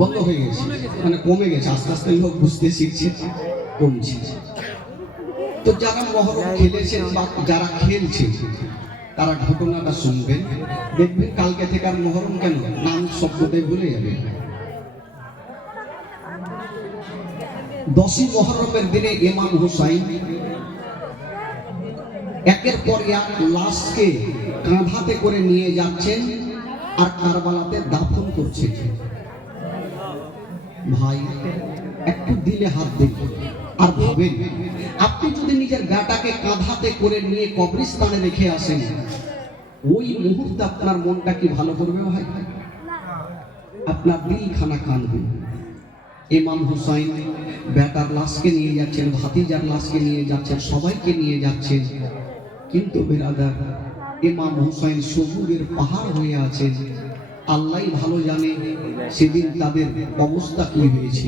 বন্ধ হয়ে গেছে, মানে কমে গেছে, আস্তে আস্তে লোক বুঝতে শিখছে, কমছে। তো যারা মহরম খেলেছেন বা যারা খেলছে তারা ঘটনাটা শুনবেন, দেখবেন কালকে থেকে আর মহরম কেন নাম শব্দটাই ভুলে যাবে। 10ই মহরমের দিনে ইমাম হুসাইন একের পর এক লাশকে কাঁধাতে করে নিয়ে যাচ্ছেন আর কারবালাতে দাফন করছেন। ভাই একটু দিলে হাত দিন আর ভাবেন, আপনি যদি নিজের গাটাকে কাঁধাতে করে নিয়ে কবরস্থানে রেখে আসেন, ওই মুহূর্তে আপনার মনটা কি ভালো করবে ভাই? আপনার দিল খানা কাঁদবে। ইমাম হুসাইন বেটার লাশকে নিয়ে যাচ্ছেন, ভাতিজার লাশকে নিয়ে যাচ্ছেন, সবাইকে নিয়ে যাচ্ছেন, কিন্তু বেরাদার ইমাম হুসাইন সবুরের পাহাড় হয়ে আছেন। আল্লাহ ভালো জানে সেদিন তাদের অবস্থা কি হয়েছে।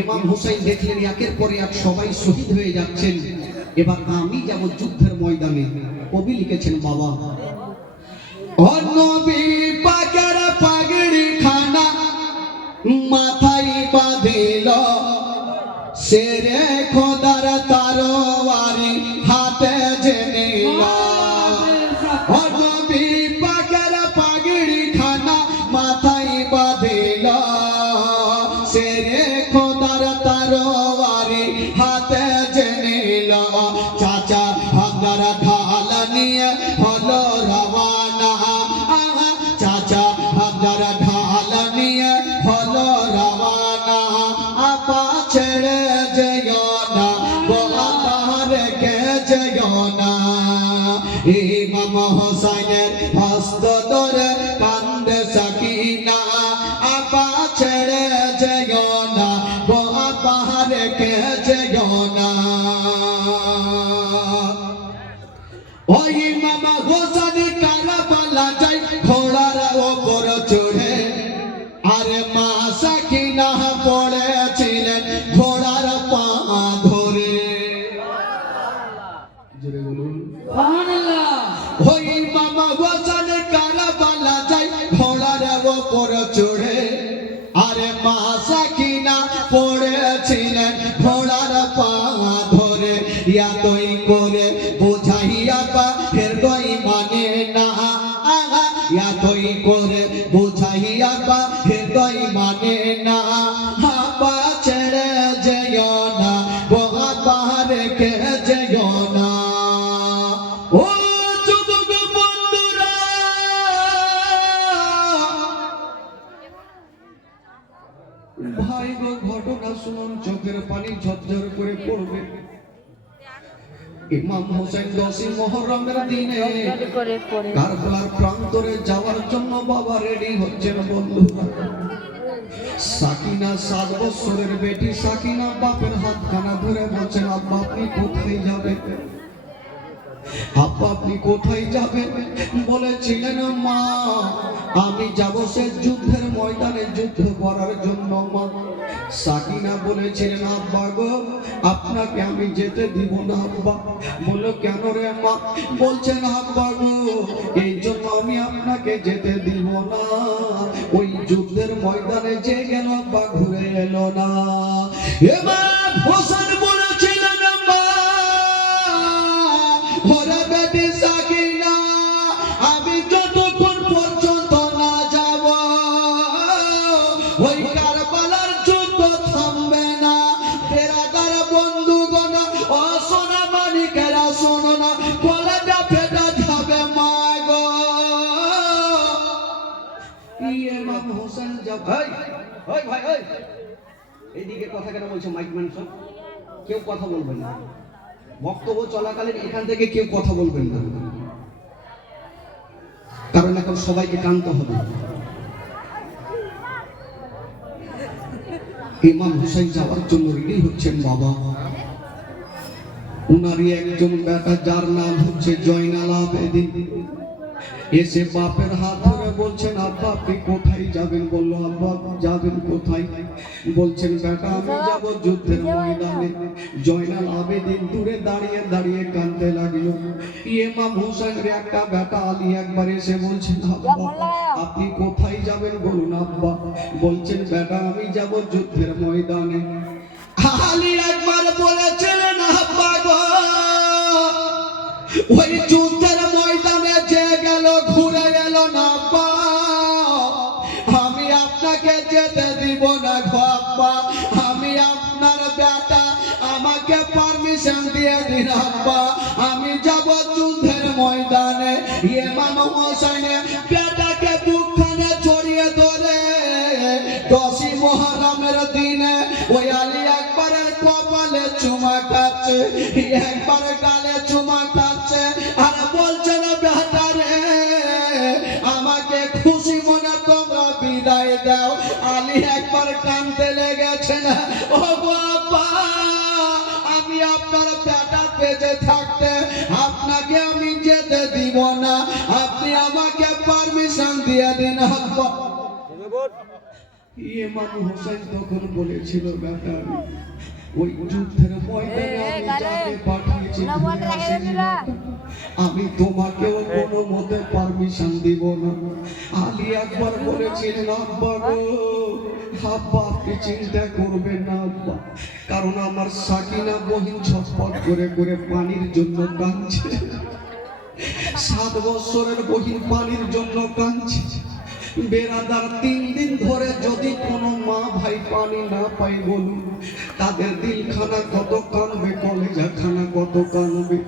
ইমাম হুসাইন দেখলেন একের পর এক সবাই শহীদ হয়ে যাচ্ছেন, এবার আমি যাব যুদ্ধের ময়দানে। কবি লিখেছেন, বাবা ও নবী পাকের পাগড়ি খানা মাথায় বাঁধিল, শেরে খোদার তরবারি হাতে যে নিল। ও নবী পাকের পাগড়ি খানা মাথায় বাঁধিল, শেরে খোদার তরবারি হাতে যে নিল। চাচা হাজার ঢাল নিয়ে হলো রওয়ানা, চাচা হাজার ঢাল নিয়ে হলো রওয়ানা। আপা ছেড়ে যেও না, বাবা রেখে যেও না। ইমাম হুসাইনের হস্ত ধরে কান্দে সাকিনা, আপা ছেড়ে যেও না, বাবা রেখে যেও না। ওই ইমাম হুসাইন কারবালা যায় ঘোড়ার ওপর চড়ে, আরে মা সাকিনা পড়েছিলেন ঘোড়ার পা ধরে। জোরে বলুন সুবহানাল্লাহ। ওই ইমাম হুসাইন কারবালা যায় ঘোড়ার ওপর চড়ে, আরে মা সাকিনা পড়েছিলেন ঘোড়ার পা ধরে। ইয়াতই করে বুঝাইয়া পা হৃদয় মানে না, ইয়াতই করে বুঝাইয়া পা হৃদয় মানে না। আপা ছেড়ে যেও না, বাবা রেখে যেও না। ও যুবক বন্ধুরা, ভাই গো ঘটনা শুনুন, চোখের পানি ঝরঝর করে পড়বে। ইমাম হুসাইন 10ই মুহররমের দিনে কারবালার প্রান্তরে যাওয়ার জন্য বাবা রেডি হচ্ছেন। বন্ধুরা, সাকিনা 7 বছরের বেটি সাকিনা বাপের হাতখানা ধরে বলছেন, আব্বা আপনি কোথায় যাবেন? আব্বা আপনি কোথায় যাবেন? বলেছিলেন, মা আমি যাব সে যুদ্ধের ময়দানে যুদ্ধ করার জন্য। মা সাকিনা বলেছিলেন, আব্বা গো আপনাকে আমি যেতে দিব না। আব্বা বলো, কেন রে মা? বলছেন, আব্বা গো এই জন্য আমি আপনাকে যেতে দিব না, ওই যুদ্ধের ময়দানে যে গেল আব্বা ঘুরে এলো না। ইমাম হোসেন বলেছিলেন, মা ওরে বেটি সাকিনা, আমি যতক্ষণ পর্যন্ত না যাব ওই কারবালার যুদ্ধ থামবে না। বেরাদার বন্ধুগণ, ও সোনা মানিকেরা শোনো না, গলাটা ফেটে যাবে মা গো। ইমাম হোসেন যাব, ওই ভাই ওই এইদিকে কথা কেন বলছো? মাইক ম্যান সব কেউ কথা বলবেন না, বক্তব্য চলাকালীন এখান থেকে কেউ কথা বলবেন না, কারণ এখন সবাইকে কানতে হবে। ইমাম হুসাইন যাওয়ার জন্য রেডি হচ্ছেন। বাবা উনারই একজন বেটা যার নাম হচ্ছে জয়নাল আবেদিন এসে বাপের হাত ধরে বলছেন, আব্বা আপনি কোথায় যাবেন? বললো, আব্বা যাবেন কোথায়? বলছেন, বেটা আমি যাব যুদ্ধের ময়দানে। জয়নাল আবেদিন দূরে দাঁড়িয়ে দাঁড়িয়ে কাঁদতে লাগলো। ইমাম হুসাইনের একটা বেটা আলী একবার এসে বলছেন, আব্বা আপনি কোথায় যাবেন বলুন। আব্বা বলছেন বেটা আমি যাব যুদ্ধের ময়দানে। আলী একবার বলেছিলেন আব্বা গো ওই যুদ্ধের ময়দানে যে গেল ঘুরে গেল না আব্বা, আমি আপনাকে যেতে দিব না গো আব্বা, আমি আপনার বেটা, আমাকে পারমিশন দিয়ে দিন আব্বা, আমি যাব যুদ্ধের ময়দানে। ইমাম হোসেনের বেটাকে বুকখানে জড়িয়ে ধরে 10ই মুহররমের দিনে ওই আলী একবারের কপালে চুমা খাচ্ছে, একবার গালে চুমা খাচ্ছে আর বলছে না বেটা রে আমাকে খুশি মনে তোমরা বিদায় দাও। আলী একবার কাঁদতে লেগেছে না, ও বাবা আমি আপনার বেটা বেঁচে থাকতে আপনাকে আমি যেতে দিব না, আপনি আমাকে পারমিশন দিয়ে দিন আব্বা। ইমাম হোসেন তখন বলেছিল বেটা ওই যুদ্ধের ময়দানে আমি যাকে পাঠিয়েছি আমি তোমাকেও কোনো মতে পারমিশন দিব না। আলী একবার বলেছিলেন আব্বা গো আব্বা আপনি চিন্তা করবেন না আব্বা, কারণ আমার সাকিনা বহিন ছটফট করে করে পানির জন্য কাঁদছে, 7 বছরের বহিন পানির জন্য কাঁদছে। বেরাদার 3 দিন ধরে যদি কোনো মা ভাই পানি না পায় বলুন তাদের দিলখানা কত কাঁদবে, কলেজা খানা কত কাঁদবে।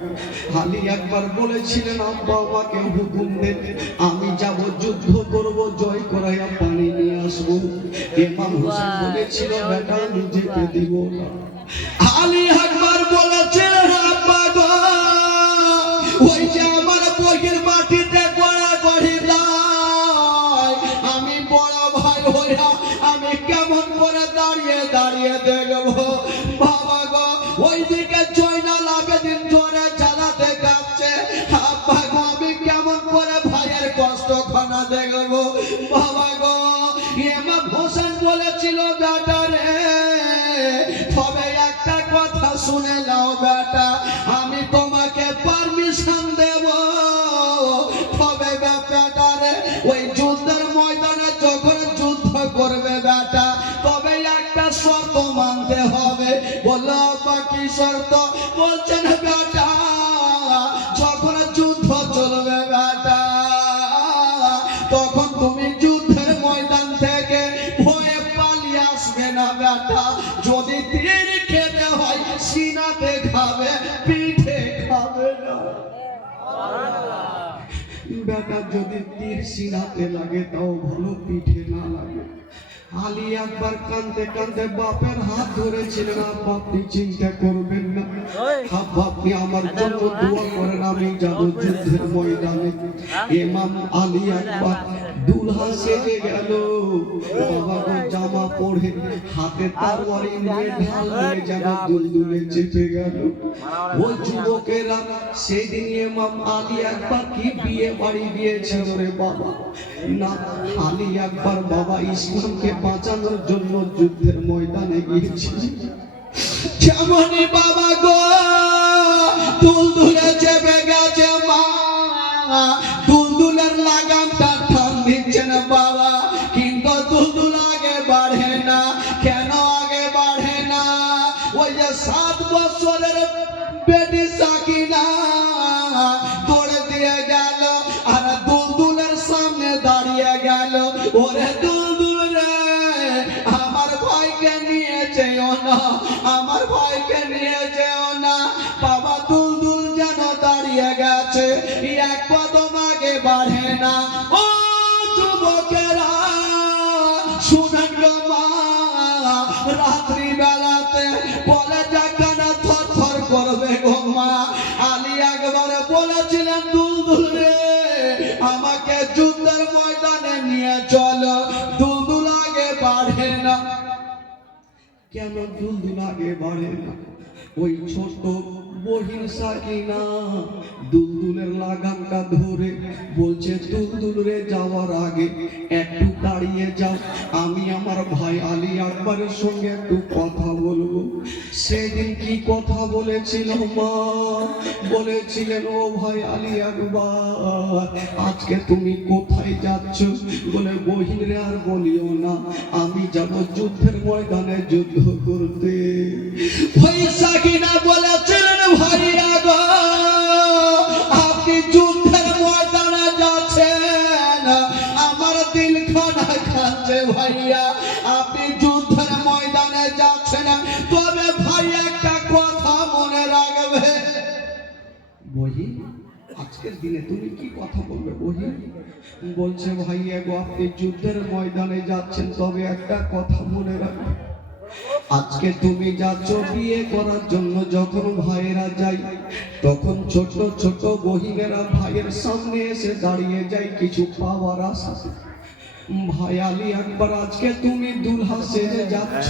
আলী একবার বলেছিলেন আব্বা আমাকে হুকুম দেন আমি যাব যুদ্ধ করব, জয় করাইয়া পানি নিয়ে আসবো। ইমাম হোসেন বলেছিল বেটা আমি যেতে দিব না। আলী একবার বলেছিলেন আব্বা গো ওই যে আমার বইয়ের মাটিতে গড়া গড়ি আমি বড় ভাই হইয়া আমি কেমন করে দাঁড়িয়ে দাঁড়িয়ে দেখবো বাবা গো, ওইদিকে জয়নাল আবেদিন জোরে জ্বালাতে কাঁপছে, আব্বা গো আমি কেমন করে ভাইয়ের কষ্ট খানা দেখবো বাবা গো। ইমাম হোসেন বলেছিল বেটা রে তবে একটা কথা শুনে নাও বেটা, আমি তোমাকে পারমিশন দেব, তবে বেটা রে ওই যুদ্ধের ময়দানে যখন যুদ্ধ করবে বেটা তবে একটা শর্ত মানতে হবে। বললো আব্বা কি শর্ত? বলছেন বেটা যখন যুদ্ধ চলবে বেটা তখন তুমি যুদ্ধের ময়দান থেকে ভয়ে পালিয়ে আসবে না বেটা, যদি তীর খেতে হয় সিনাতে খাবে পিঠে খাবে না বেটা, যদি তীর সিনাতে লাগে তাও ভালো পিঠে না লাগে। আলী একবার কাঁদতে কাঁদতে বাপের হাত ধরেছিলেন আব্বা আপনি চিন্তা করবেন না আব্বা আপনি আমার জন্য দোয়া করেন আমি যাব যুদ্ধের ময়দানে। ইমাম আলী একবার দুলহা সেজে গেল, বাবা গো জামা পরে হাতে তরবারি নিয়ে ঢাল নিয়ে যেন দুলদুলে চেপে গেল। ওই যুবকেরা সেদিন ইমাম আলী একবার কি বিয়ে বাড়ি গিয়েছিল রে বাবা না, আলী একবার বাবা ইসলামকে বাঁচানোর জন্য যুদ্ধের ময়দানে গিয়েছিল। যেমনই বাবা গো দুলদুলে চেপে গেছে মা, দুলদুলের লাগামটা টান দিচ্ছে না বাবা, কিন্তু দুলদুল আগে বাড়ে না। কেন আগে বাড়ে না? ওই যে 7 বছরের বেটি সাকিনা দৌড়ে দিয়ে গেল আর দুলদুলের সামনে দাঁড়িয়ে গেল, ওরে দুলদুল রে আমার ভাইকে নিয়ে যেও না, আমার ভাইকে নিয়ে যেও না। বাবা দুলদুল যেন দাঁড়িয়ে গেছে, এক কদম আগে বাড়ে না। ও যুবকেরা শুনেন গো মা, রাত্রি বেলাতে বলে জাকানা থরথর করবে গো মা। আলী একবার বলেছিলেন দুলদুল রে আমাকে যুদ্ধের ময়দানে নিয়ে চলো, দুলদুল আগে বাড়ে না। কেন দুলদুল আগে বাড়ে না? ওই ছোট বহিন সাকিনা দুলদুলের লাগামটা ধরে বলছে, দুলদুল রে যাওয়ার আগে একটু দাঁড়িয়ে যাও, আমি আমার ভাই আলী আকবরের সঙ্গে একটু কথা বলবো। সেদিন কি কথা বলেছিল মা? বলেছিলেন, ও ভাই আলী আকবর, আজকে তুমি কোথায় যাচ্ছ? বলে, বহিন রে আর বলিও না, আমি যাব যুদ্ধের ময়দানে যুদ্ধ করতে। ভাই সাকিনা বলেছিলেন, ভাইয়া গো, আপনি যুদ্ধের ময়দানে যাচ্ছেন, আমার দিল খানা খাচ্ছে। ভাইয়া, আপনি যুদ্ধের ময়দানে যাচ্ছেন, তবে ভাই একটা কথা মনে রাখবে। বহিন, আজকের দিনে তুমি কি কথা বলবে বহিন? বলছে, ভাইয়া গো, আপনি যুদ্ধের ময়দানে যাচ্ছেন, তবে একটা কথা মনে রাখবে, আজকে তুমি যাচ্ছ বিয়ে করার জন্য। যখন ভাইয়েরা যায়, তখন ছোট ছোট বহিনেরা ভাইয়ের সামনে এসে দাঁড়িয়ে যায় কিছু পাওয়ার আশা। ভাই আলী আকবর, আজকে তুমি দুলহা সেজে যাচ্ছ,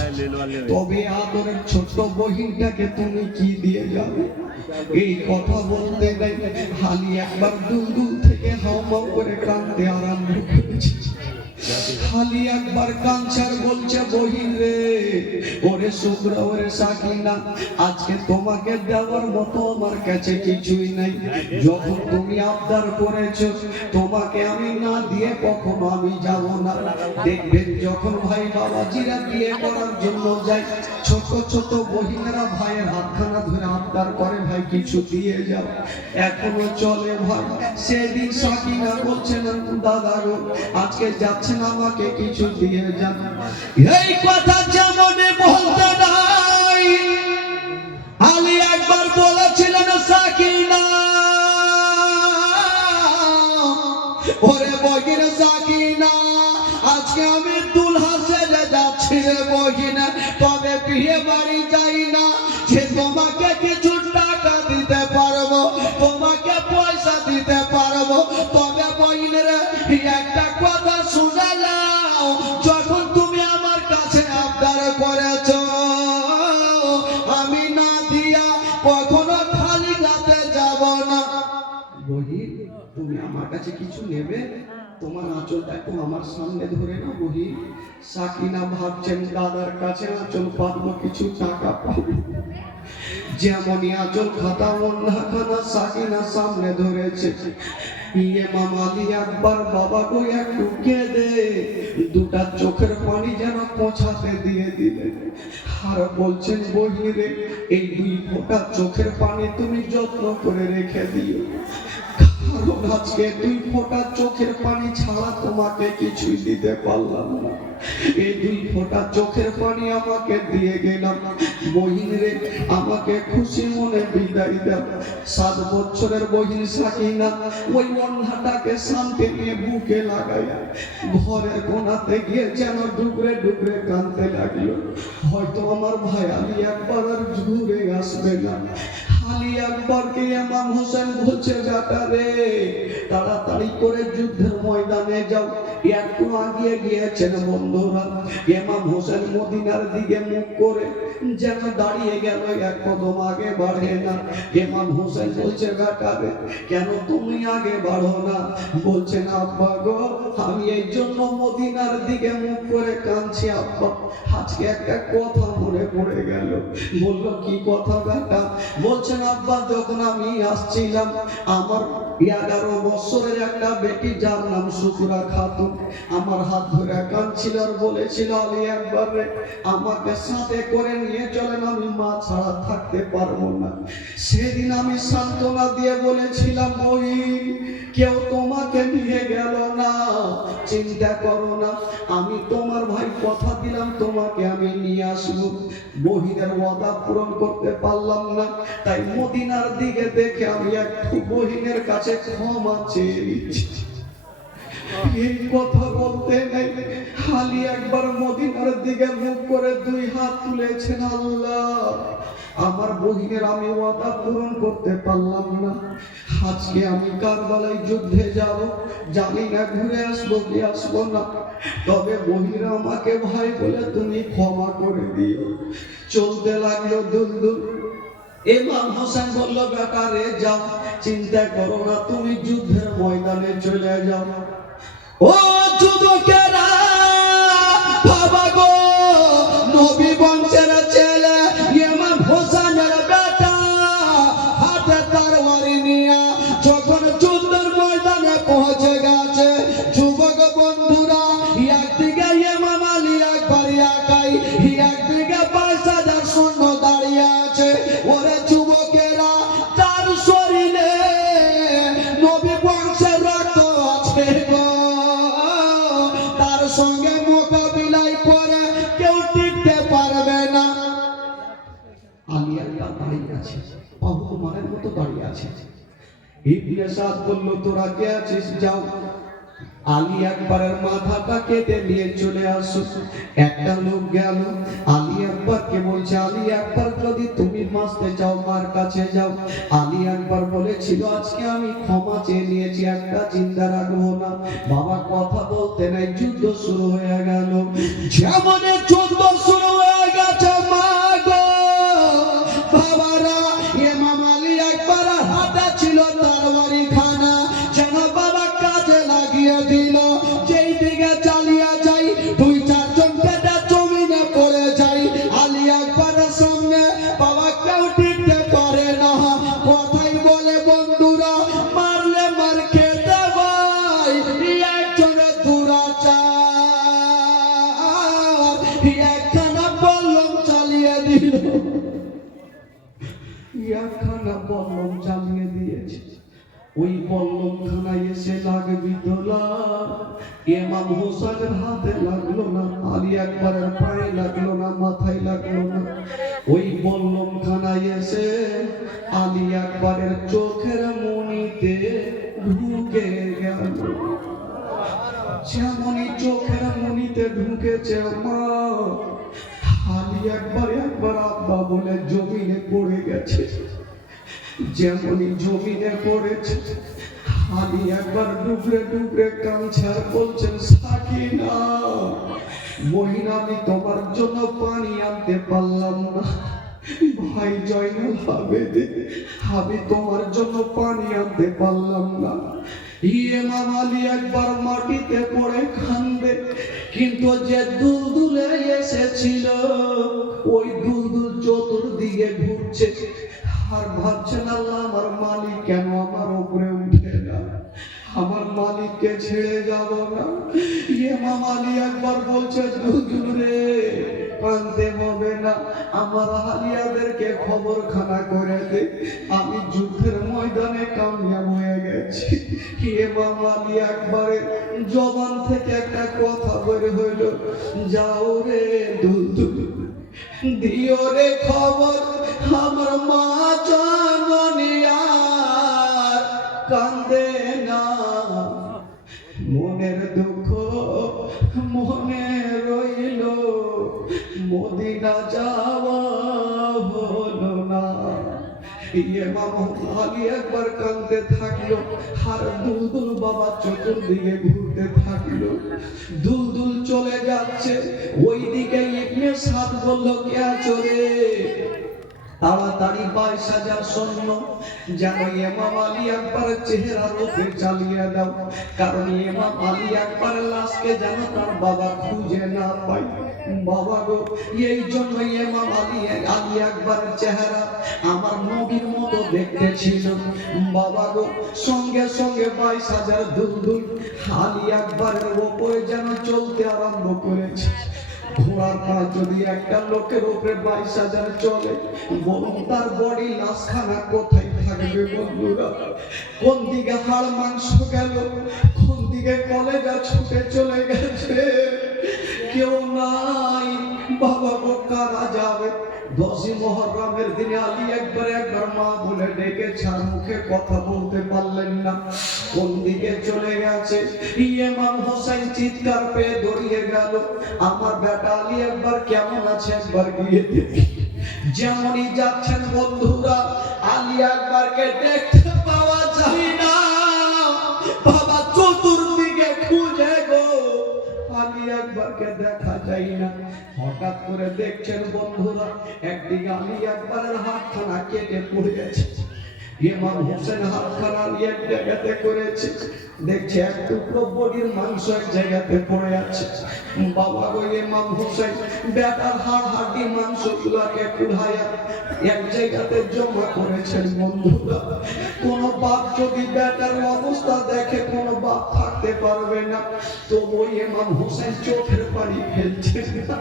তবে আদরের ছোট বহিনটাকে তুমি কি দিয়ে যাবে? এই কথা বলতে দেয়, আলী আকবর দুলদুল থেকে হাওমাও করে কাঁদতে আরম্ভ করেছে। আলী আকবর কাঞ্চার বলছে, বহিন রে, ওরে শুভ্রা, ওরে সাকিনা, আজকে তোমাকে দেওয়ার মতো আমার কাছে কিছুই নাই। যখন তুমি আবদার করেছো, তোমাকে আমি না দিয়ে কখনো আমি যাব না। দেখবেন যখন ভাই বাবাজিরা বিয়ে করার জন্য যায়, ছোট ছোট বহিনেরা ভাইয়ের হাতখানা ধরে আবদার করে, ভাই কিছু দিয়ে যাও। এখনো চলে ভাই। সেদিন সাকিনা বলছেন, দাদা গো, আজকে যাচ্ছেন, আমাকে কিছু দিয়ে যান। এই কথা যেমন বলতে নাই, আলী আকবর বলেছিলেন, সাকিনা, ওরে বহিন সাকিনা, আজকে আমি দুলহা সেজে যাচ্ছি রে বহিন, তবে বিয়ে বাড়ি যাই না যে তোমাকে কিছু টাকা দিতে পারবো, তোমাকে পয়সা দিতে পারবো, তবে বহিন রে একটা কথা শুনে নাও, যখন তুমি আমার কাছে আবদার করেছো, আমি না দিয়া কখনো খালি হাতে যাব না। বহিন, তুমি আমার কাছে কিছু নেবে? তোমার আঁচলটা একটু আমার সামনে ধরে না বহিন। সাকিনা ভাবছেন, দাদার কাছে আঁচল পাবো, কিছু টাকা পাবো। যেমনই আঁচল খাতা অন্যখানা সাকিনা সামনে ধরেছে, ইয়ে মামা আলী আকবর বাবা গো একটু কেঁদে দুটা চোখের পানি যেন পোঁছাতে দিয়ে দিলেন। আর বলছেন, বহিন রে, এই দুই ফোঁটা চোখের পানি তুমি যত্ন করে রেখে দিও, কারণ আজকে দুই ফোঁটা চোখের পানি ছাড়া তোমাকে কিছুই দিতে পারলাম না। এই দুই ফোঁটা চোখের পানি আমাকে দিয়ে গেলাম, বহিন রে, আমাকে খুশি মনে বিদায় দাও। 7 বছরের বহিন সাকিনা ওই অন্ধাটাকে শান্তি নিয়ে বুকে লাগাইয়া ঘরের কোনাতে গিয়ে যেন ডুবরে ডুবরে কাঁদতে লাগলো। হয়তো আমার ভাই আলী আকবর আর ঘুরে আসবে না। আলী আকবরকে ইমাম হোসেন বলছে, বেটা রে, তাড়াতাড়ি করে যুদ্ধের ময়দানে যাও। একটু আগিয়ে গিয়েছেন বন্ধুরা, ইমাম হোসেন মদিনার দিকে মুখ করে যেন দাঁড়িয়ে গেল, এক কদম আগে বাড়ে না। ইমাম হোসেন বলছে, বেটা রে, কেন তুমি আগে বাড়ো না? বলছেন, আব্বা গো, আমি এই জন্য মদিনার দিকে মুখ করে কাঁদছি আব্বা, আজকে একটা কথা মনে পড়ে গেল। বলল, কি কথা বেটা? বলছেন, আব্বা, যখন আমি আসছিলাম, আমার 11 বছরের একটা বেটি, যার নাম শুকুরা খাতুন, আমার হাত ধরে কাঁদছিল আর বলেছিল, আলী আকবর রে, আমাকে সাথে করে নিয়ে চলেন, আমি মা ছাড়া থাকতে পারবো না। সেদিন আমি সান্ত্বনা দিয়ে বলেছিলাম, ওই কেউ তোমাকে নিয়ে গেল না, চিন্তা করো না, আমি তোমার ভাই কথা দিলাম, তোমাকে আমি নিয়ে আসবো। বহিনের ওয়াদা পূরণ করতে পারলাম না, তাই মদিনার দিকে দেখে আমি একটু বহিনের কাছে ক্ষমা চেয়ে নিচ্ছি। এই কথা বলতে নেই, আলী একবার মদিনার দিকে মুখ করে 2 হাত তুলেছেন, আল্লাহ, আমার বহিনের আমি ওয়াদা পূরণ করতে পারলাম না, আজকে আমি কারবালায় যুদ্ধে যাব, জানি না ঘুরে আসবো কি আসবো না, তবে বহির আমাকে ভাই বলে তুমি ক্ষমা করে দিও। চলতে লাগলো দুলদুল, ইমাম হোসেন বলল, বেটা রে যাও, চিন্তা করো না, তুমি যুদ্ধের ময়দানে চলে যাও। ও যুবকেরা, বাবা গো, নবী বংশের ছেলে ইমাম হোসেনের বেটা হাতে তরবারি নিয়ে যখন যুদ্ধের ময়দানে পৌঁছে গেছে, যুবক বন্ধুরা, একদিকে ইমাম আলী আকবর একাই, একদিকে 22,000 সৈন্য দাঁড়িয়ে আছে। ওরে যুবকেরা, তার শরীরে নবী বংশের রক্ত আছে গো, তার সঙ্গে মোকাবিলায় করে কেউ টিকতে পারবে না। আলী আকবর দাঁড়িয়ে আছে, অপমানের মতো দাঁড়িয়ে আছে। ইবনে সাদ বলল, তোরা কে আছিস, যাও আলী আকবরের মাথাটা কেটে নিয়ে চলে আসো। একটা লোক গেল, আলী আকবরকে বলছে, আলী আকবর, যদি তুমি বাঁচতে চাও মার কাছে যাও। আলী আকবর বলেছিল, আজকে আমি ক্ষমা চেয়ে নিয়েছি, একটা চিন্তা রাখবো না। বাবা কথা বলতে নাই, যুদ্ধ শুরু হয়ে গেল। যেমন যুদ্ধ শুরু হয়ে গেছে, মা গো বাবারা, ইমাম আলী আকবরের হাতে ছিল তরবারি খানা, যেন বাবা কাজে লাগিয়ে দিল। যেই দিকে চালিয়ে যাই, 2-4 জন কেটে জমিনে পড়ে যাই। আলী আকবরের সামনে বাবা কেউ টিকতে পারে না। কথাই বলে বন্ধুরা, মারলে মার খেতে ভাই, একজনের দুরাচার, একখানা বল্লম চালিয়ে দিল, একখানা বল্লম চালিয়ে দিয়েছে। ওই বল্লম খানায় এসে লাগবি তোলা, ইমাম হোসেনের হাতে লাগলো না, আলী আকবরের পায়ে লাগলো না, মাথায় লাগলো না। ওই বল্লম খানায় এসে আলী আকবরের চোখের মণিতে ঢুকে গেল। যেমনই চোখের মণিতে ঢুকেছে, মা আলী আকবর একবার আব্বা বলে জমিনে পড়ে গেছে। যেমনই জমিনে পড়েছে, আলী একবার ডুবরে ডুবরে কাঁদছে আর বলছেন, সাকিনা মহিনা, আমি তোমার জন্য পানি আনতে পারলাম না। ভাই জয়নাল আবেদী, আমি তোমার জন্য পানি আনতে পারলাম না। ইমাম আলী একবার মাটিতে পড়ে কাঁদে, কিন্তু যে দুলদুলে এসেছিল, ওই দুলদুল চতুর্দিকে ঘুরছে আর ভাবছেন, আল্লাহ আমার মালিক কেন আমার উপরে উঠে না, আমার মালিককে ছেড়ে যাব না। ইমাম আলী একবার বলছে, দুলদুল রে, কাঁদতে হবে না, আমার হালিয়াদেরকে খবরখানা করে দে, আমি যুদ্ধের ময়দানে কামিয়াব হয়ে গেছি। ইমাম আলী একবারের জবান থেকে একটা কথা বের হইল, যাও রে দুলদুল, দিও রে খবর, আমার মা জননী আর কান্দে না, মনের দুঃখ মনে রইল, মদিনা যাওয়া হলো না। ইমাম আলী একবার কাঁদতে থাকলো, আর দুলদুল বাবা চতুর্দিকে ঘুরতে থাকলো। দুলদুল চলে যাচ্ছে, ওইদিকে ইবনে সাদ বলল, কে আছো রে? তাড়াতাড়ি 22,000 সৈন্য যেন ইমাম আলী আকবরের চেহারার উপরে চালিয়ে দাও, কারণ ইমাম আলী আকবরের লাশকে যেন তার বাবা খুঁজে না পায়। বাবা গো, এই জন্য ইমাম আলী আকবরের চেহারা আমার নবীর মতো দেখতে ছিল। বাবা গো, সঙ্গে সঙ্গে 22,000 দুলদুল আলী আকবরের উপরে যেন চলতে আরম্ভ করেছে। ঘোড়ার পা যদি একটা লোকের উপরে 22,000 চলে, বলুন তার বডি লাশখানা কোথায় থাকবে বন্ধুরা? কোন দিকে হাড় মাংস গেল, কোন দিকে কলেজা ছুটে চলে গেছে, কেউ নাই। বাবা গো, কারা যাবে? 10ই মুহররমের দিনে আলী একবার মা বলে ডেকেছে, আর মুখে কথা বলতে পারলেন না, কোন দিকে চলে গেছে। ইমাম হোসেন চিৎকার পেয়ে দৌড়িয়ে গেল, আমার বেটা আলী একবার কেমন আছে একবার গিয়ে দেখি। যেমনই যাচ্ছেন বন্ধুরা, আলী আকবরকে দেখতে পাওয়া যায় না। বাবা চতুর্দিকে খুঁজে গো, আলী আকবরকে দেখা যায় না। হঠাৎ করে দেখছেন বন্ধুরা, একদিকে আলী আকবরের হাতখানা কেটে পড়ে গেছে। ইমাম হোসেন হাতখানা এক জায়গাতে করেছে, দেখছে এক টুকরো বডির মাংস এক জায়গাতে পড়ে আছে। বাবা গো, ইমাম হোসেন বেটার হাড় হাড্ডি মাংসগুলোকে কুড়াইয়া এক জায়গাতে জমা করেছেন। বন্ধুরা, কোন বাপ যদি বেটার অবস্থা দেখে, কোন বাপ থাকতে পারবে না। তবু ইমাম হোসেন চোখের পানি ফেলছেন না।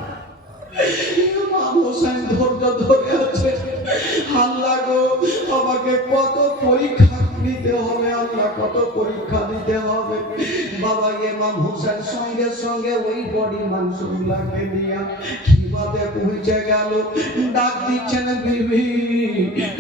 ইমাম হোসেন ধৈর্য ধরে আছে। আল্লাহ গো, আমাকে কত পরীক্ষা দিতে হবে, আল্লাহ কত পরীক্ষা দিতে হবে। বাবা ইমাম হোসেন সঙ্গে সঙ্গে ওই বডি মাংসগুলাকে নিয়ে কিভাবে পৌঁছে গেল। ডাক দিচ্ছেন, বিবি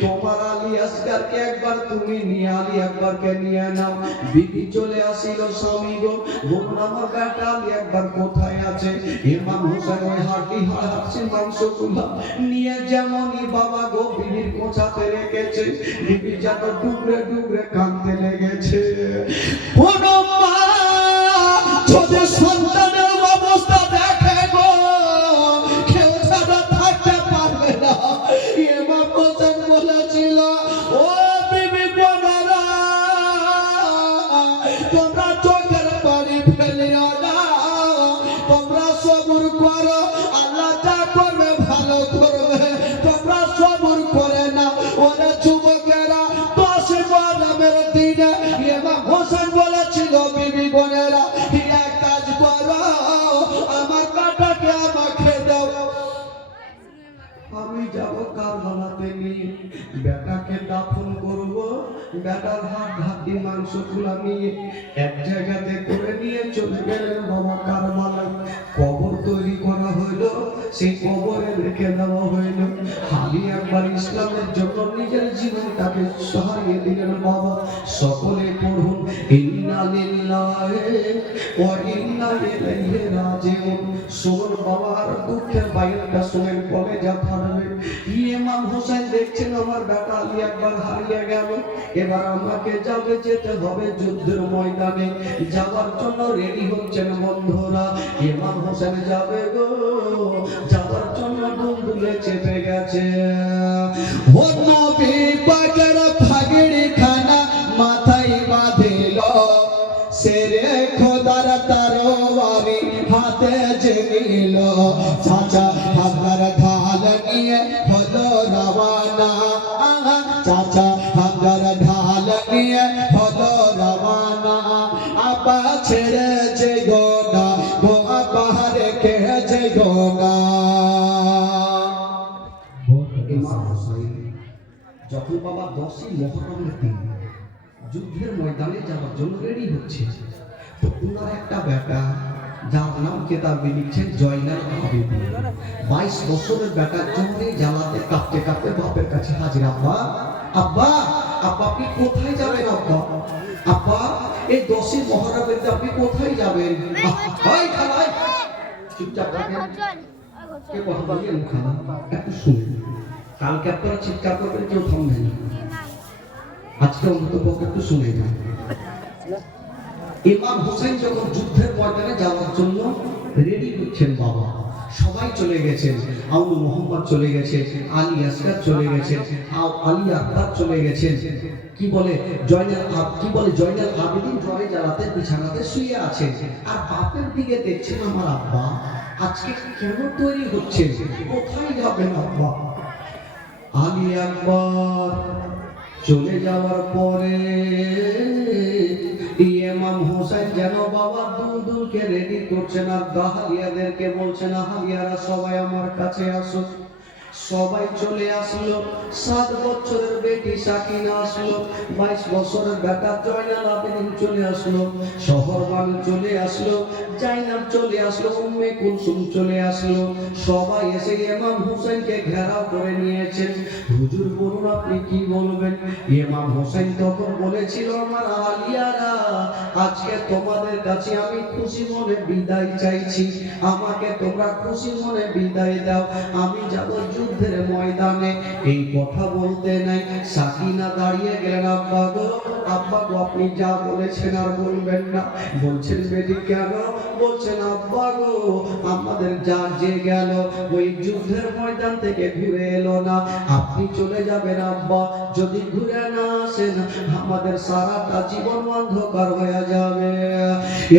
তোমার আলী আসগারকে একবার তুমি নিয়ে আলী আকবরকে নিয়ে নাও। বিবি চলে আসিল, স্বামী গো বলুন আমার বেটা আলী আকবর কোথায় আছে? ইমাম হোসেন ওই হাড্ডি হাড় মাংসগুলা নিয়ে যেমনই বাবা গো বিবির কোঁচাতে রেখেছে, বিবি যত ডুবরে ডুবরে কাঁদতে লেগেছে। কোন মা যদি সন্তানের অবস্থা দেখে গো, কেউ ছাড়া থাকতে পারবে না। ইমাম হোসেন বলেছিল, ও বিবি বোনেরা, তোমরা চোখের পানি ফেলিও না, তোমরা সবুর করো, আল্লাহ যা করবে ভালো করবে, তোমরা সবুর করে না। ওরা যুবকেরা 10 মুহররমের দিনে ইমাম হোসেন বলেছিল, বিবি বোনেরা এক কাজ করো, আমার বেটাকে আমাকে দাও, আমি যাব কারবালাতে নিয়ে বেটাকে দাফন করব। বেটার হাড় হাড্ডি মাংসগুলো নিয়ে এক জায়গাতে করে নিয়ে চলে গেলেন বাবা কারবালায়। কবর তৈরি করা হইল, সেই কবরে রেখে দেওয়া হইল। আলী আকবর ইসলামের জন্য নিজের জীবনটাকে হারিয়ে দিলেন। বাবা সকলে পড়ুন, ইন্না লিল্লাহি ওয়া ইন্না ইলাইহি রাজিউন। শুনুন বাবা, আর দুঃখের বাইরটা শুনেন, কলেজা ফাটবে। ইমাম হোসেন দেখছেন আমার বেটা আলী আকবর হারিয়ে গেল, এবার আমাকে যেতে হবে যুদ্ধের ময়দানে। যাওয়ার জন্য রেডি হচ্ছেন বন্ধুরা। ইমাম হোসেন যাবে গো, যাওয়ার জন্য দুলদুলে চেপে গেছে। ও নবী পাকের ফাগড়ি খানা মাথায় বাঁধিল, সেরে খোদার তরবারি হাতে জেগিল। চাচা হাঙ্গার ঢাল নিয়ে হলো রওয়ানা, চাচা হাঙ্গার ঢাল নিয়ে হলো রওয়ানা। আপা ছেড়ে যে গোনা, গো আপা রেখে যে গোনা। ইমাম হোসেন যখন বাবা 10ই মুহররমের দিন যুদ্ধের ময়দানে যাওয়ার জন্য রেডি হচ্ছে, তো ওনার একটা বেটা যার নাম কেতাবে লিখছেন জয়নাল আবেদিন, 22 বছরের বেটার জন্য জ্বালাতে কাঁপতে কাঁপতে বাপের কাছে হাজির। আব্বা আব্বা আব্বা আপনি কোথায় যাবেন? আব্বা আব্বা এই 10ই মুহররমের দিন আপনি কোথায় যাবেন? ভাই খালাই চুপচাপ থাকেন, কে কথা বলছেন খালা একটু শুনুন। কালকে আপনারা চিৎকার করবেন, কেউ থামবেন না, আজকে অন্তত একটু শুনে যান। ইমাম হোসেন যখন যুদ্ধের ময়দানে যাওয়ার জন্য রেডি হচ্ছেন, বাবা সবাই চলে গেছেন। আউল মোহাম্মদ চলে গেছে, আলী আসগার চলে গেছেন, আলী আকবর চলে গেছেন। কি বলে জয়নাল আবেদিন জ্বরে জ্বালাতে বিছানাতে শুয়ে আছেন। আর বাপের দিকে দেখছেন আমার আব্বা আজকে কেন তৈরি হচ্ছে, কোথায় যাবেন আব্বা? আলী আকবর চলে যাওয়ার পরে ইমাম হোসেন যেন বাবা দুলদুলকে রেডি করছেন, আর দাহালিয়াদেরকে বলছেন, হালিয়ারা সবাই আমার কাছে আসো। সবাই চলে আসলো। 7 বছরের বেটি সাকিনা আসলো, 22 বছরের বেটা জয়নাল আবেদিন চলে আসলো, শহরবানু চলে আসলো, জাইনাব চলে আসলো, উম্মে কুলসুম চলে আসলো। সবাই এসে ইমাম হোসেনকে ঘেরাও করে নিয়েছেন। হুজুর বলুন আপনি কি বলবেন? ইমাম হোসেন তখন বলেছিল, আমার আলিয়ারা আজকে তোমাদের কাছে আমি খুশি মনে বিদায় চাইছি, আমাকে তোমরা খুশি মনে বিদায় দাও, আমি যাব যুদ্ধের ময়দানে। এই কথা বলতে নাই সাকিনা দাঁড়িয়ে গেলেন। আব্বা গো আপনি যা বলেছেন আর বলবেন না। বলছেন বেটি কেন? বলছেন আব্বা গো আমাদের যা যে গেল ওই যুদ্ধের ময়দান থেকে ঘুরে এলো না। আপনি চলে যাবেন আব্বা, যদি ঘুরে না আসেন আমাদের সারাটা জীবন অন্ধকার হয়ে যাবে।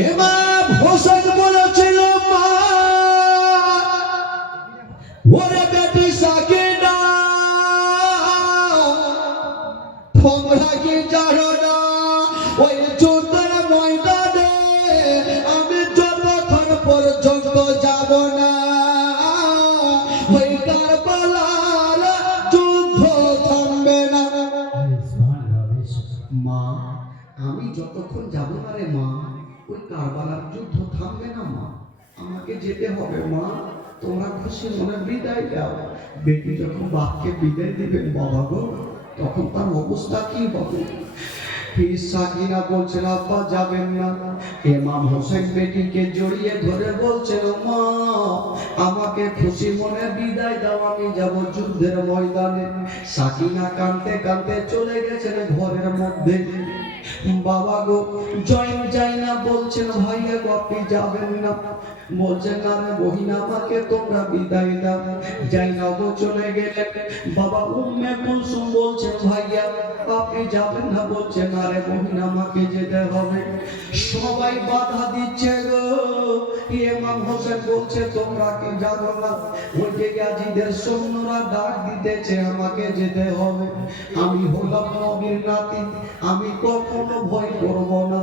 ইমাম হোসেন বলেছিল মা ওরে বেটি সাকিনা তোমরা কি জানো না ওই যুদ্ধের ময়দানে আমি যতক্ষণ পর্যন্ত যাব না ওই কারবালার যুদ্ধ থামবে না। মা আমি যতক্ষণ যাব না রে মা ওই কারবালার যুদ্ধ থামবে না মা, আমাকে যেতে হবে মা, তোমরা খুশি মনে বিদায় দাও। বেটি যখন বাপকে বিদায় দিবেন বাবা গো তখন তার অবস্থা কি হবে? সাকিনা বলছেন আব্বা যাবেন না। ইমাম হোসেন বেটিকে জড়িয়ে ধরে বলছেন মা আমাকে খুশি মনে বিদায় দাও, আমি যাব যুদ্ধের ময়দানে। সাকিনা কাঁদতে কাঁদতে চলে গেছেন ঘরের মধ্যে। বাবা গো জয়েন যায় না, বলছেন ভাইয়া গো আপনি যাবেন না। বলছেন না রে বহিন আমাকে তোমরা বিদায় দাও। যাই না গো চলে গেলেন। বাবা উম্মে কুলসুম বলছেন ভাইয়া আপনি যাবেন না। বলছেন না রে বহিন আমাকে যেতে হবে। সবাই বাধা দিচ্ছে গো। ইমাম হোসেন বলছে তোমরা কি জানো না ওই যে গাজীদের সৈন্যরা ডাক দিতেছে আমাকে যেতে হবে। আমি হলাম নবীর নাতি, আমি কখনো ভয় করব না।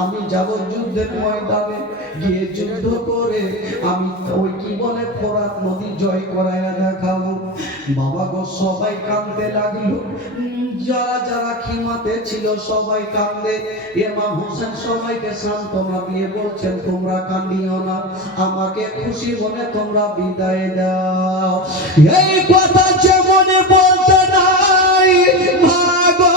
আমি যাব যুদ্ধের ময়দানে গিয়ে যুদ্ধ করে আমি ওই কি বলে ফোরাত নদী জয় করায়া দেখাবো। বাবা গো সবাই কাঁদতে লাগলো, যারা যারা খিমাতে ছিল সবাই কাঁদে। ইমাম হোসেন সবাইকে সান্ত্বনা দিয়ে বলছেন তোমরা কাঁদিও না, আমাকে খুশি মনে তোমরা বিদায় দাও। এই কথা যেমন বলতে নাই ভাগো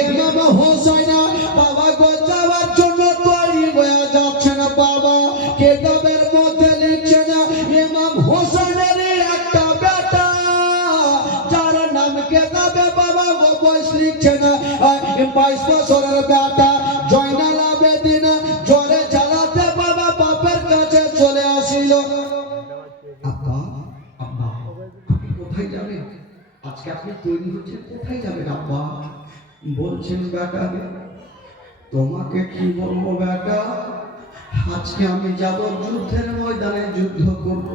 ইমাম হোসেন বাবা গো যাওয়ার জন্য তৈরি হয়ে যাচ্ছে না। বাবা কেতাবের মধ্যে লিখছে না ইমাম হোসেনের একটা বেটা যার নাম কেতাবে বাবা গো বয়স লিখছে না 22 বছরের বেটা জয়নাল আবেদিন জ্বরে জ্বালাতে বাবা বাপের কাছে চলে আসিল। আব্বা আব্বা আপনি কোথায় যাবেন? আজকে আপনি তৈরি হচ্ছেন, কোথায় যাবেন আব্বা? বলছেন বেটা তোমাকে কি বলবো বেটা, আজকে আমি যাব যুদ্ধের ময়দানে যুদ্ধ করব।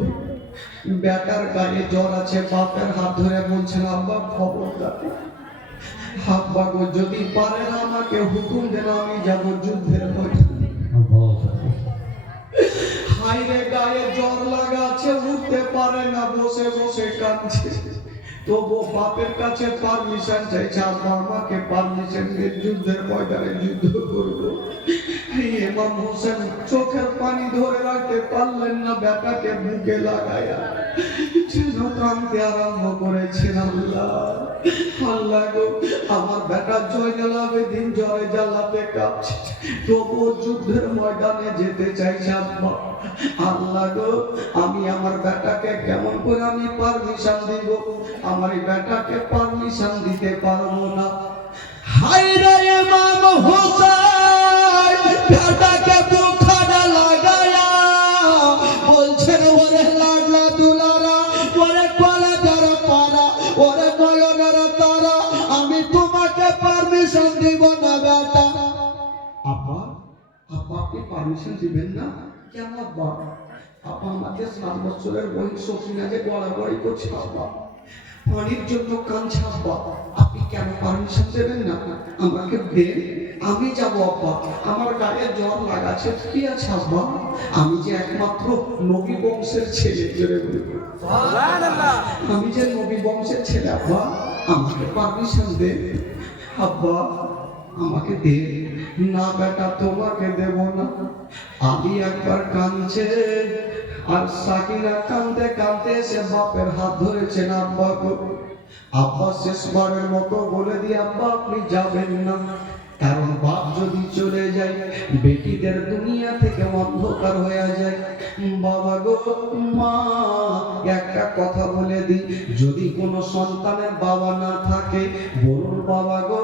বেটার গায়ে জ্বর আছে, বাপের হাত ধরে বলছেন আব্বা খবরদার আব্বা গো যদি পারেন আমাকে হুকুম দেন আমি যাব যুদ্ধের ময়দানে। হাইরে গায়ে জ্বর লাগা আছে, উঠতে পারে না, বসে বসে কাঁদছে। তবু বাপের কাছে পারমিশন চাইছে আব্বা আমাকে পারমিশন দিয়ে যুদ্ধের ময়দানে যুদ্ধ করব। ইমাম হোসেন চোখের পানি ধরে রাখতে পারলেন না, বেটাকে বুকে লাগায়া কাঁদতে আরম্ভ করেছেন। আল্লাহ আল্লাহ গো আমার বেটা জয়নাল আবেদিন জ্বরে জ্বালাতে কাঁপছে, তবুও যুদ্ধের ময়দানে যেতে চাইছে আব্বা। আল্লাহ গো আমি আমার বেটাকে কেমন করে আমি পারমিশন দিব, আমার বেটাকে পারমিশন দিতে পারবো না। হায়রে ইমাম হোসেন বেটাকে বুখানা লাগায়া বলছেন ওরে লাডলা দুলারা ওরে কলেজার পারা ওরে নয়নের তারা আমি তোমাকে পারমিশন দিব না বেটা। আব্বা আব্বা আপনি পারমিশন দিবেন না কেন আব্বা? আপা আমাকে 7 বছরের বয়স সকিনা যে গড়াগড়ি করছে আব্বা, পানির জন্য কাঁদছে আব্বা, আপনি কেন পারমিশন দেবেন না? আমাকে দেন, আমি যাব আব্বা। আমার গায়ে জ্বর লাগাছে, কি আছে আব্বা? আমি যে একমাত্র নবী বংশের ছেলে, আমি যে নবী বংশের ছেলে আব্বা, আমাকে পারমিশন দেন আব্বা, আমাকে দে না বেটা তোমাকে দেব না। আমি একবার কাঁদছে আর সাকিনা কাঁদতে কাঁদতে সে বাপের হাত ধরেছেন। আব্বা গো আব্বা শেষবারের মতো বলে দিয়ে আব্বা আপনি যাবেন না, কারণ বাপ যদি চলে যায়, বেটিদের দুনিয়া থেকে অন্ধকার হয়ে যায়। বাবা গো, মা একটা কথা বলে দিই, যদি কোনো সন্তানের বাবা না থাকে, বলুন বাবা গো,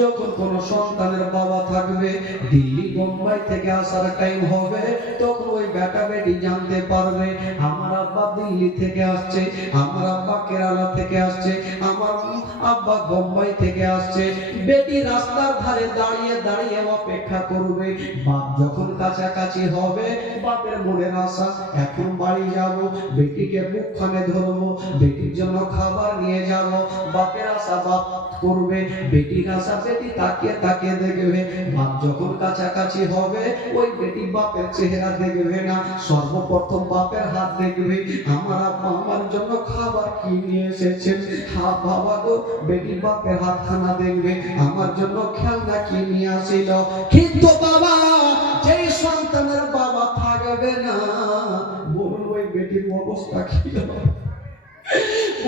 যখন কোনো সন্তানের বাবা থাকবে, দিল্লি বোম্বাই থেকে আসার টাইম হবে, তখন ওই বেটা বেটি জানতে পারবে আমার আব্বা দিল্লি থেকে আসছে, আমার আব্বা কেরালা থেকে আসছে, আমার আব্বা বোম্বাই থেকে আসছে। বেটি রাস্তার ধারে দাঁড়িয়ে দাঁড়িয়ে অপেক্ষা করবে, বাপ যখন কাছাকাছি হবে, বাপের মনের আশা এখন বাড়ি যাব, বেটিকে মুখখানে ধরবো, বেটির জন্য খাবার নিয়ে যাব। বাপের আশা বাপ করবে, বেটির আশা বেটি তাকিয়ে তাকিয়ে দেখবে। বাপ যখন কাছাকাছি হবে, ওই বেটি বাপের চেহারা দেখবে না, সর্বপ্রথম বাপের হাত দেখবে, আমার আব্বা আমার জন্য খাবার কি নিয়ে এসেছেন। হ্যাঁ বাবা গো, বেটি বাপের হাতখানা দেখবে, আমার জন্য খেলনা কি নিয়ে আসিল। কিন্তু বাবা, যেই সন্তানের বাবা থাকবে না, বলুন ওই বেটির অবস্থা কি হবে?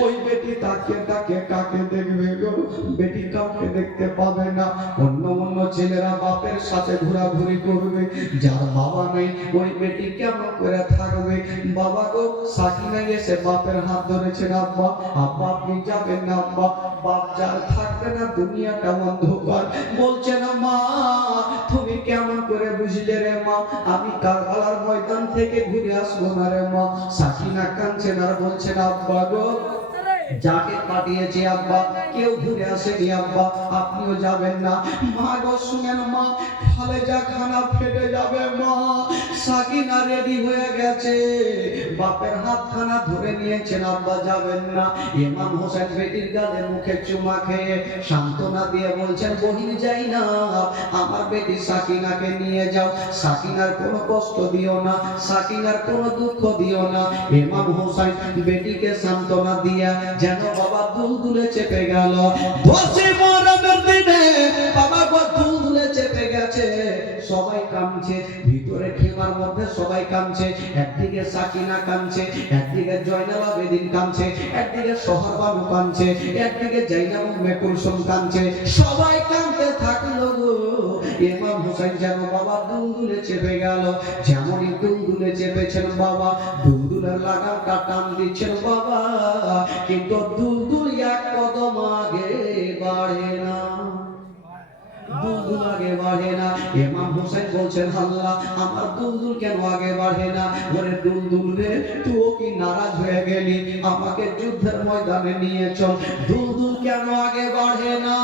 ওই বেটি তাকিয়ে তাকিয়ে কাকে দেখবে গো? বেটি কাউকে দেখতে পাবে না। অন্য অন্য ছেলেরা বাপের সাথে ঘোরাঘুরি করবে, যার বাবা নেই ওই বেটি কেমন করে থাকবে? বাবা গো, সাকিনা এসে বাপের হাত ধরেছেন, আব্বা আব্বা আপনি যাবেন না আব্বা, বাপ যার থাকবে না, দুনিয়াটা অন্ধকার। বলছেন মা, তুমি কেমন করে বুঝলে রে মা? আমি কারবালার ময়দান থেকে ঘুরে আসবো না রে মা। সাকিনা কাঁদছেন আর বলছেন, আব্বা গো, যাকে পাঠিয়েছে আব্বা কেউ ঘুরে আসেনি আব্বা, আপনিও যাবেন না। মা গো শুনেন মা, খালেজা খানা ফেটে যাবে মা। সাকিনা রেডি হয়ে গেছে, বাপের হাতখানা ধরে নিয়েছেন, আব্বা যাবেন না। ইমাম হোসেন বেটির গালে মুখে চুমা খেয়ে সান্ত্বনা দিয়ে বলছেন, বহিন যাই না, আমার বেটি সাকিনাকে নিয়ে যাও, সাকিনার কোনো কষ্ট দিও না, সাকিনার কোনো দুঃখ দিও না। ইমাম হোসেন বেটিকে সান্ত্বনা দিয়া যেন বাবা দুলদুলে চেপে গেল। 10 মুহররমের দিনে বাবা দুলদুলে চেপে গেছে, সবাই কাঁদছে, ভিতরে খেমার মধ্যে সবাই কাঁদছে। একদিকে সাকিনা কাঁদছে, একদিকে জয়নাল আবেদিন কাঁদছে, একদিকে সোহর বানু কাঁদছে, একদিকে জাইনাব উম্মে কুলসুম কাঁদছে, সবাই কাঁদতে থাকলো গো। ইমাম হোসেন যেন বাবা দুলদুলে চেপে গেল। যেমনই দুলদুলে চেপেছেন বাবা, দুলদুলের লাগামটা টান দিচ্ছেন বাবা, কিন্তু দুলদুল এক কদম আগে বাড়ে না, দুলদুল আগে বাড়ে না। ইমাম হোসেন বলছেন, আল্লাহ আমার দুলদুল কেন আগে বাড়ে না? ওরে দুলদুল রে, তুই কি নারাজ হয়ে গেলি? আমাকে যুদ্ধের ময়দানে নিয়ে চল। দুলদুল কেন আগে বাড়ে না?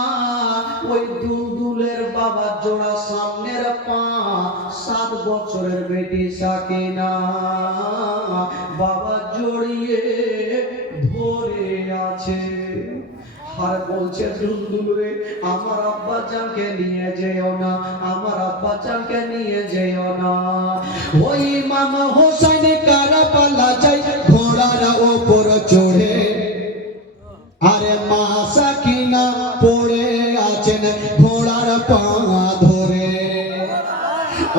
ওই দুলদুলের বাবা জোড়া সামনের পা, 7 বছরের বেটি সাকিনা বাবা জড়িয়ে ধরে আছে। আর বলছে, দুলদুল রে, আমার আব্বা জানকে নিয়ে যেও না, আমার আব্বা জানকে নিয়ে যেও না। ওই ইমাম হোসেন কারবালা যাই ঘোড়ার ওপর চড়ে, আরে মা সাকিনা পড়ে আছেন ঘোড়ার পা ধরে।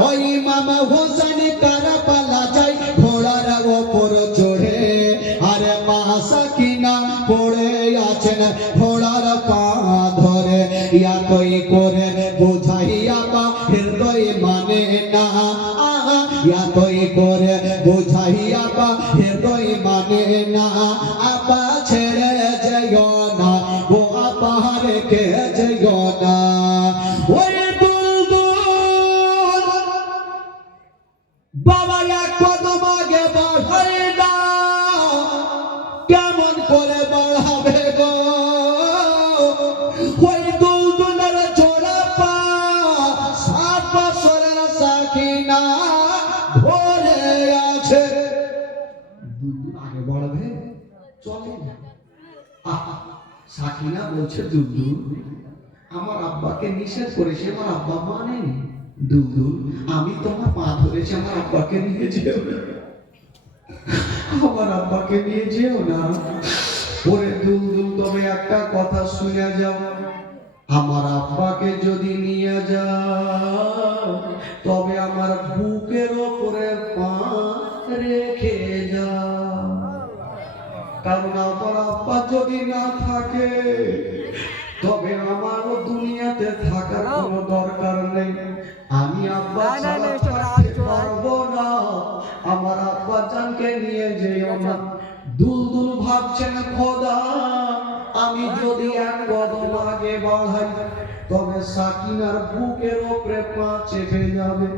ওই ইমাম হোসেন কারবালা যাই ঘোড়ার ওপর চড়ে, আরে মা সাকিনা পড়ে আছেন ঘোড়ার পা ধরে। ইয়াতই করে বোঝাইয়া বা হৃদয় মানে না, ইয়াতই করে বোঝাইয়া বা হৃদয় মানে না। আপা ছেড়ে যাইও না, ও আপা রেখে যাইও না। ওই দুলদুল বাবা এক কদম আগে বাড়াই না, কেমন করে বাড়াবে গো? ওই দুলদুলের জোড়া পা 7 বছরের সাকিনা ধরে আছে। দুলদুল আগে বাড়াবে, চলে না। সাকিনা বলছে, দুলদুল আমার আব্বাকে নিষেধ করেছে, আমার আব্বা মানেনি। দুলদুল আমি তোমার পা ধরেছি, আমার আব্বাকে নিয়ে যেও না, আমার আব্বাকে নিয়ে যেও না। ওরে দুলদুল, তবে একটা কথা শুনে যাও, আমার আব্বাকে যদি নিয়ে যাও, তবে আমার বুকের ওপরে পা রেখে যাও, কারণ আমার আব্বা যদি না থাকে, তবে আমারও দুনিয়াতে থাকার কোনো দরকার নেই। আমি আব্বা ছাড়া থাকতে পারবো না। আমার আব্বা জানকে নিয়ে যেও না। দুলদুল ভাবছেন খোদা, আমি যদি এক কদম আগে বাড়াই তবে সাকিনার বুকের উপরে পা চেপে যাবে,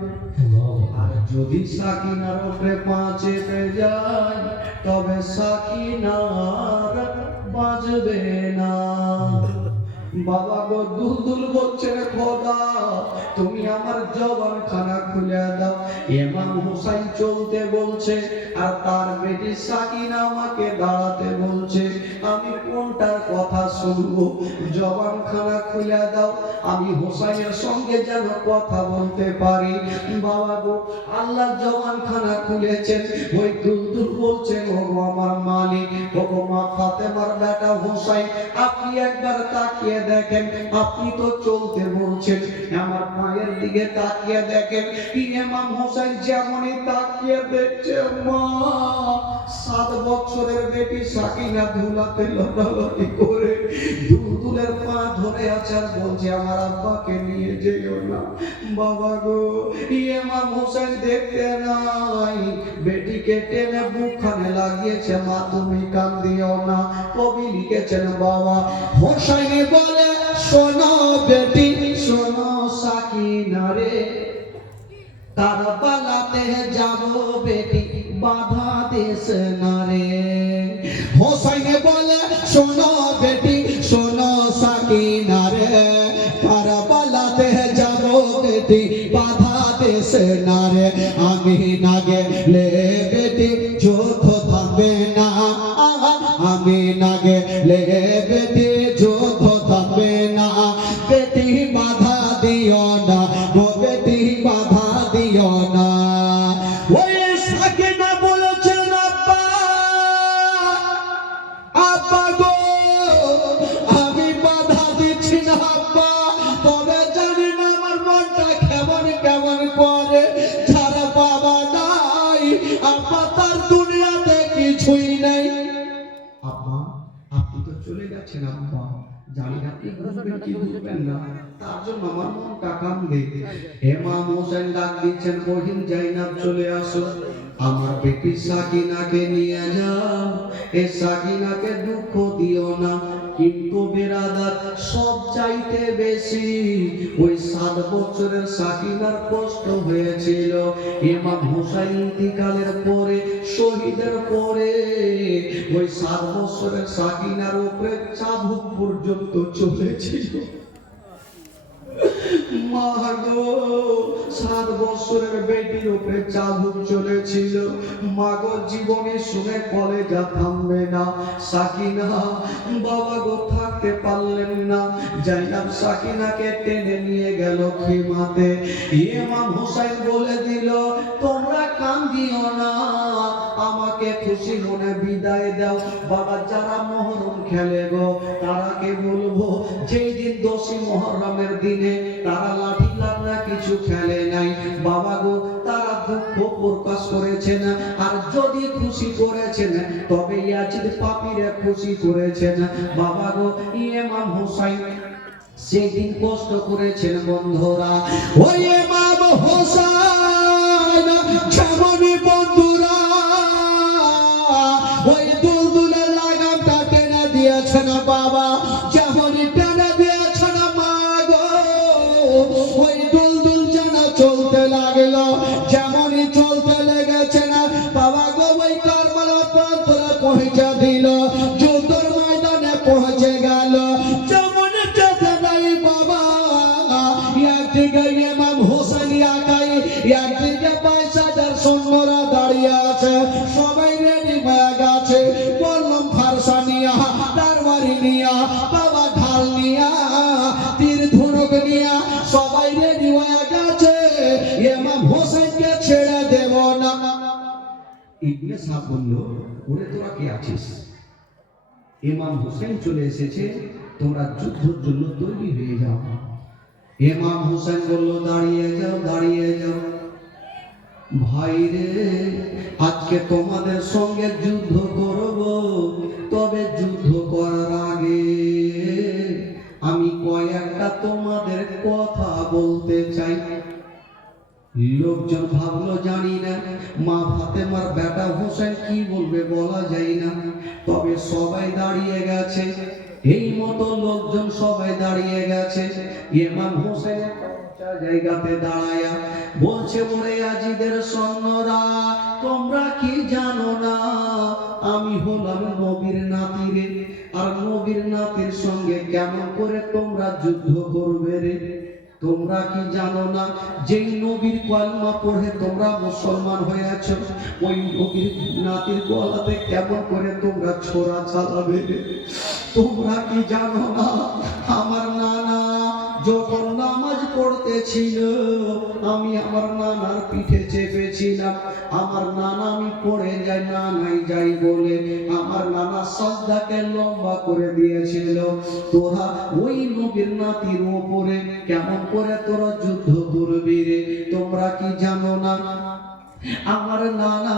আর যদি সাকিনার উপরে পা চেপে যায় তবে সাকিনার বাঁচবে না। বাবা গো দুলদুল বলছেন খোদা তুমি আমার জবান খানা খুলে দাও। ইমাম হুসাইন চলতে বলছে আর তার বেটি সাকিনা আমাকে দাঁড়াতে বলছে, আমি কোনটার কথা শুনবো? জবান খানা খুলে দাও, আমি হুসাইনের সঙ্গে যেন কথা বলতে পারি। বাবা গো আল্লাহ জবান খানা খুলেছেন। ওই দুলদুল বলছেন ও আমার মালিক, ও মা ফাতেমার বেটা হুসাইন, আপনি একবার তাকিয়ে দেখেন, আপনি তো চলতে বলছেন, আমার মায়ের দিকে তাকিয়ে দেখেন। ইমাম হোসেন যেমনই তাকিয়ে দেখছে, মা 7 বছরের বেটি সাকিনা ধুলাতে লটালটি করে দুলদুলের পা ধরে আছে আর বলছে আমার আব্বাকে নিয়ে যেও না। বাবা গো ইমাম হোসেন দেখতে নাই, বেটিকে টেনে বুকখানে লাগিয়েছে, মা তুমি কান্দিও না। কবি লিখেছেন বাবা হোসাইনে বলে শোনো বেটি শোনো সাকিনা রে, কারবালাতে যাব বেটি বাধা দিস না রে। হোসাইনে বলে শোনো বেটি শোনো সাকিনা রে, কারবালাতে যাব বেটি বাধা দিস না রে। আমি না গেলে বেটি যুদ্ধ থামবে না, আমি না গেলে বেটি যুদ্ধ থামবে না। বেটি বাধা দিও না গো, বেটি বাধা দিও না। ওই সাকিনা বলেছেন আব্বা আব্বা গো আমি বাধা দিচ্ছি না আব্বা, তবে জানি না আমার মনটা কেমন কেমন করে। যারা বাবা নাই আব্বা তার দুনিয়াতে কিছুই নেই। আব্বা আপনি তো চলে গেছেন আব্বা, জানি না আপনি বুঝবেন কি বুঝবেন না, তার জন্য আমার মনটা কান্দে। ইমাম হোসেন ডাক দিচ্ছেন, বহিন জাইনাব চলে আসো, আমার বেটি সাকিনাকে নিয়ে যাও, এ সাকিনাকে দুঃখ দিও না। কিন্তু বেরাদার সব চাইতে বেশি ওই 7 বছরের সাকিনার কষ্ট হয়েছিল ইমাম হোসেন ইন্তিকালের পরে, শহীদের পরে। ওই 7 বছরের সাকিনার উপরে চাবুক পর্যন্ত চলেছিল। মা গো 7 বছরের বেটির উপরে চাবুক চলেছিল। মা গো জীবনে শুনে কলেজা থামবে না। সাকিনা বাবা গো থাকতে পারলেন না, জাইনাব সাকিনাকে টেনে নিয়ে গেল খেমাতে। ইমাম হোসেন বলে দিল তোমরা কান্দিও না, আমাকে খুশি মনে বিদায় দাও। বাবা যারা মহরম খেলে গো তারাকে বলবো যেই দিন 10ই মুহররমের দিনে তারা লাঠি লাঠা কিছু খেলে নাই, বাবা গো তারা দুঃখ প্রকাশ করেছেন। আর যদি খুশি করেছেন তবে ইয়াজিদ পাপীরে খুশি করেছেন। বাবা গো ইমাম হোসেন সেদিন কষ্ট করেছেন বন্ধুরা। ওই ইমাম হোসেন যেমনই বন্ধুরা ওই দুলদুলের লাগামটা টেনে দিয়েছেন বাবা, যেমনই টেনে দিয়েছেন মা গো ওই দুলদুল যেন চলতে লাগলো, যেমনই চলতে লেগেছে না বাবা গো ওই কারবালা প্রান্তরে পৌঁছে দিল, যুদ্ধের ময়দানে পৌঁছে গেল। যেমন যেতে নাই বাবা, একদিকে ইমাম হোসেন একাই, একদিকে 22,000 সৈন্যরা দাঁড়িয়ে আছে, সবাই রেডি হয়ে গেছে। বললাম ফারসা নিয়া, তারবারি নিয়া, বাবা ঢাল নিয়া, তীর ধনুক নিয়া সবাই রেডি হয়ে গেছে। ইমাম হোসেনকে ছেড়ে দেব না। ইবনে সাদ বলল ওরে তোরা কে আছিস? ইমাম হোসেন চলে এসেছে, তোমরা যুদ্ধের জন্য তৈরি হয়ে যাও। ইমাম হোসেন বলল দাঁড়িয়ে যাও দাঁড়িয়ে যাও। ভাই রে আজকে তোমাদের সঙ্গে যুদ্ধ করব, তবে যুদ্ধ করার আগে আমি ফাতেমার বেটা হোসেন কি বলবে বলা যায় না। তবে সবাই দাঁড়িয়ে গেছে, এই মতো লোকজন সবাই দাঁড়িয়ে গেছে। ইমাম হোসেন জায়গাতে দাঁড়ায়া বলছে, ওরে আজিদের সৈন্যরা, তোমরা কি জানো না আমি হলাম নবীর নাতি রে, আর নবীর নাতির সঙ্গে কেমন করে তোমরা যুদ্ধ করবে রে? তোমরা কি জানো না যেই নবীর কলমা পড়ে তোমরা মুসলমান হয়েছ, ওই নবীর নাতির গলাতে কেমন করে তোমরা ছোরা চালাবে? তোমরা কি জানো না আমার নানা যখন নামাজ পড়তেছিল আমি আমার নানার পিঠে চেপেছিলাম, আমার নানা আমি পড়ে যাই নানাই যাই বলে আমার নানা সাজদাকে লম্বা করে দিয়েছিল। তোরা ওই নবীর নাতির উপরে কেমন করে তোরা যুদ্ধ করবি রে? তোমরা কি জানো না আমার নানা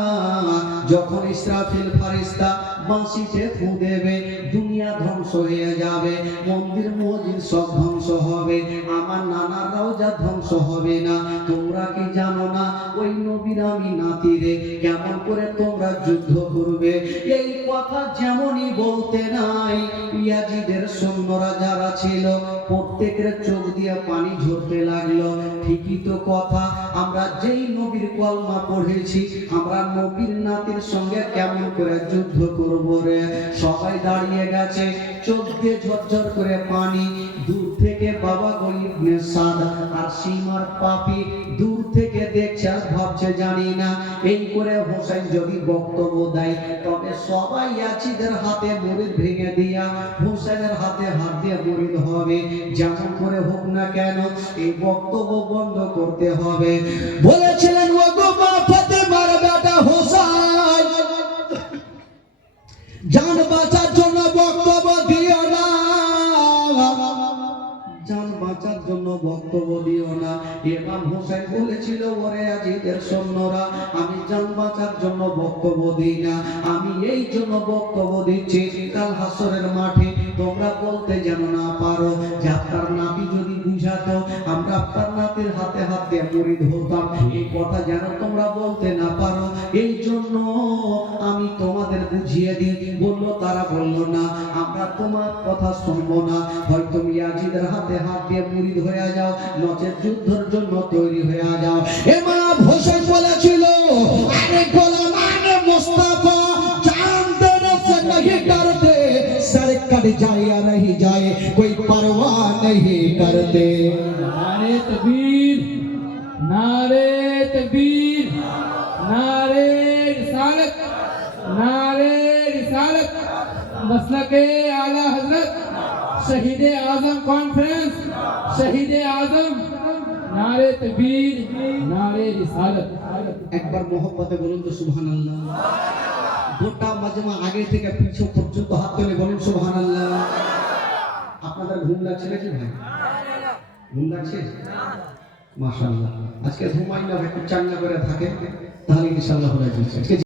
যখন ইসরাফিল ফারিস্তা বাঁশিতে ফু দেবে দুনিয়া ধ্বংস হয়ে যাবে, মন্দির মসজিদ সব ধ্বংস হবে, আমার নানার রওজা ধ্বংস হবে না। তোমরা কি জানো না ওই নবীর আমি নাতি রে, কেমন করে তোমরা যুদ্ধ করবে? এই কথা যেমনই বলতে নাই ইয়াজিদের সৈন্যরা যারা ছিল প্রত্যেকের চোখ দিয়ে পানি ঝরতে লাগলো। ঠিকই তো কথা, আমরা যেই নবীর কলমা পড়েছি আমরা নবীর নাতির সঙ্গে কেমন করে যুদ্ধ করব রে? সবাই দাঁড়িয়ে গেছে, চোখ দিয়ে ঝরঝর করে পানি। দূর থেকে বাবা গরিব নেশাদ আর সীমার পাপি দূর থেকে দেখছে আর ভাবছে জানি না এই করে হোসেন যদি বক্তব্য দেয় তবে সবাই ইয়াজিদের হাতে মুরিদ ভেঙে দিয়া হোসেনের হাতে হাত দিয়ে মুরিদ হবে। যেমন করে হোক না কেন এই বক্তব্য বন্ধ করতে হবে। বলেছিলেন ও গো মা ফাতেমার বেটা হোসেন, জান বাঁচার জন্য বক্তব্য দিও না, জান বাঁচার জন্য বক্তব্য দিও না। ইমাম হোসেন বলেছিল, ওরে আজিদের সৈন্যরা, আমি জান বাঁচার জন্য বক্তব্য দিই না, আমি এই জন্য বক্তব্য দিচ্ছি কাল হাসরের মাঠে তোমরা বলতে যেন না পারো যে আপনার নাতি যদি বুঝাতো আমরা আপনার নাতির হাতে হাত দিয়ে মুরিদ হতাম, এই কথা যেন তোমরা বলতে না পারো, এই জন্য আমি তোমাদের বুঝিয়ে দিই। বললো, তারা বললো না আমরা তোমার কথা শুনবো না, হয়তো ইয়াজিদের হাতে হাত দিয়ে মুরিদ হয়ে যাও, নচেত যুদ্ধের জন্য তৈরি হয়ে যাও। ইমাম হোসেন বলেছিল, আরে গোলাম আনে মুস্তাফা জান দেনে সে नहीं डरते, सर कट जाए या नहीं जाए कोई परवाह नहीं करते। नारे तकबीर, नारे तकबीर, नारे रिसालत, नारे रिसालत, मसलके आला हजरत शहीद आजम कॉन्फ्रेंस, शहीद आजम, नारे तकबीर, नारे रिसालत। एक बार मोहब्बत बोलूं तो सुबहानाल्लाह। গোটা মাজমা আগে থেকে পিছু পর্যন্ত হাত তুলে বলুন সুবহানাল্লাহ। আপনাদের ঘুম লাগছে নাকি ভাই? ঘুম লাগছে? মাশাআল্লাহ। আজকে ঘুমাই না, একটু চাঙ্গা করে থাকে তাহলে ইনশাআল্লাহ হয়ে যাচ্ছে।